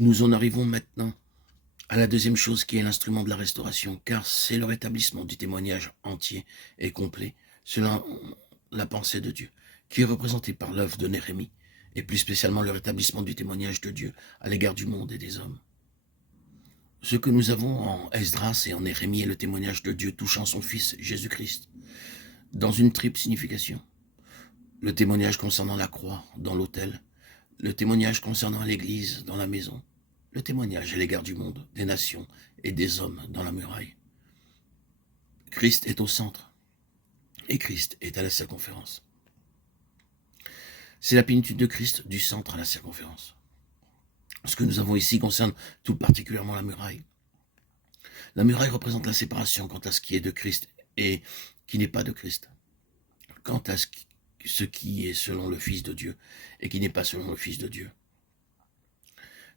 Nous en arrivons maintenant à la deuxième chose qui est l'instrument de la restauration, car c'est le rétablissement du témoignage entier et complet selon la pensée de Dieu, qui est représenté par l'œuvre de Néhémie, et plus spécialement le rétablissement du témoignage de Dieu à l'égard du monde et des hommes. Ce que nous avons en Esdras et en Néhémie est le témoignage de Dieu touchant son Fils Jésus-Christ, dans une triple signification. Le témoignage concernant la croix dans l'autel, le témoignage concernant l'Église dans la maison, le témoignage à l'égard du monde, des nations et des hommes dans la muraille. Christ est au centre et Christ est à la circonférence. C'est la plénitude de Christ du centre à la circonférence. Ce que nous avons ici concerne tout particulièrement la muraille. La muraille représente la séparation quant à ce qui est de Christ et qui n'est pas de Christ. Quant à ce qui est selon le Fils de Dieu et qui n'est pas selon le Fils de Dieu.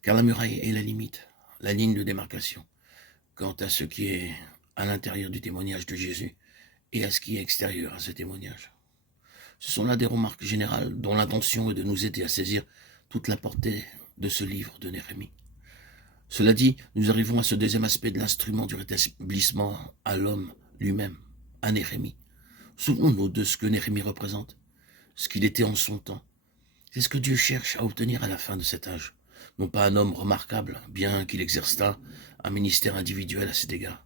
Car la muraille est la limite, la ligne de démarcation, quant à ce qui est à l'intérieur du témoignage de Jésus et à ce qui est extérieur à ce témoignage. Ce sont là des remarques générales dont l'intention est de nous aider à saisir toute la portée de ce livre de Néhémie. Cela dit, nous arrivons à ce deuxième aspect de l'instrument du rétablissement à l'homme lui-même, à Néhémie. Souvenons-nous de ce que Néhémie représente, ce qu'il était en son temps. C'est ce que Dieu cherche à obtenir à la fin de cet âge. Non pas un homme remarquable, bien qu'il exerçât un ministère individuel à cet égard,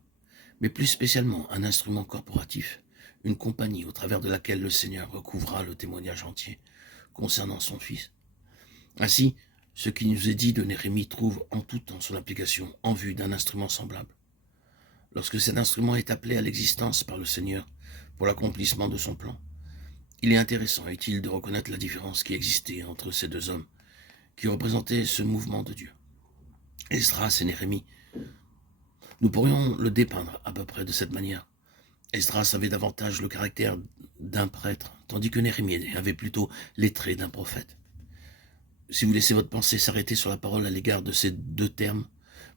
mais plus spécialement un instrument corporatif, une compagnie au travers de laquelle le Seigneur recouvra le témoignage entier concernant son Fils. Ainsi, ce qui nous est dit de Néhémie trouve en tout temps son application en vue d'un instrument semblable. Lorsque cet instrument est appelé à l'existence par le Seigneur pour l'accomplissement de son plan, il est intéressant et utile de reconnaître la différence qui existait entre ces deux hommes qui représentaient ce mouvement de Dieu. Esdras et Néhémie, nous pourrions le dépeindre à peu près de cette manière. Esdras avait davantage le caractère d'un prêtre, tandis que Néhémie avait plutôt les traits d'un prophète. Si vous laissez votre pensée s'arrêter sur la parole à l'égard de ces deux termes,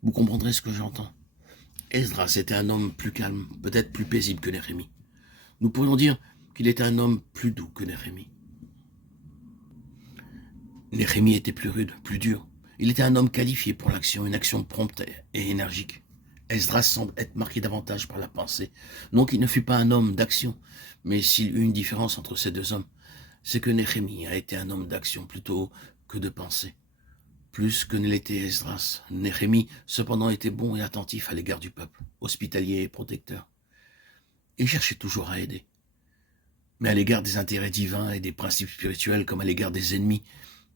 vous comprendrez ce que j'entends. Esdras était un homme plus calme, peut-être plus paisible que Néhémie. Nous pourrions dire qu'il était un homme plus doux que Néhémie. Néhémie était plus rude, plus dur. Il était un homme qualifié pour l'action, une action prompte et énergique. Esdras semble être marqué davantage par la pensée. Non qu'il ne fût pas un homme d'action, mais s'il eut une différence entre ces deux hommes, c'est que Néhémie a été un homme d'action plutôt que de pensée. Plus que ne l'était Esdras, Néhémie cependant était bon et attentif à l'égard du peuple, hospitalier et protecteur. Il cherchait toujours à aider. Mais à l'égard des intérêts divins et des principes spirituels comme à l'égard des ennemis,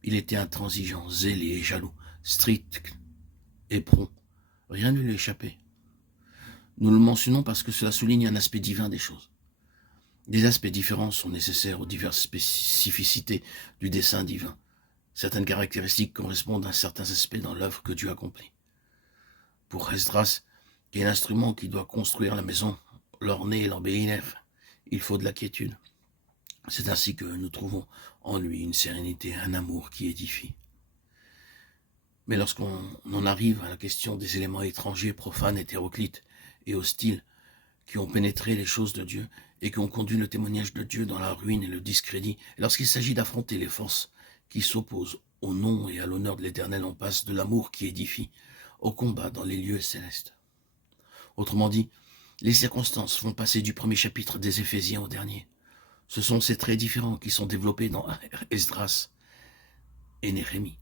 il était intransigeant, zélé et jaloux, strict et prompt. Rien ne lui échappait. Nous le mentionnons parce que cela souligne un aspect divin des choses. Des aspects différents sont nécessaires aux diverses spécificités du dessein divin. Certaines caractéristiques correspondent à certains aspects dans l'œuvre que Dieu accomplit. Pour Esdras, qui est l'instrument qui doit construire la maison, l'orner et l'embellir, il faut de la quiétude. C'est ainsi que nous trouvons en lui une sérénité, un amour qui édifie. Mais lorsqu'on en arrive à la question des éléments étrangers, profanes, hétéroclites et hostiles qui ont pénétré les choses de Dieu et qui ont conduit le témoignage de Dieu dans la ruine et le discrédit, et lorsqu'il s'agit d'affronter les forces qui s'opposent au nom et à l'honneur de l'Éternel, on passe de l'amour qui édifie au combat dans les lieux célestes. Autrement dit, les circonstances font passer du premier chapitre des Éphésiens au dernier. Ce sont ces traits différents qui sont développés dans Esdras et Néhémie.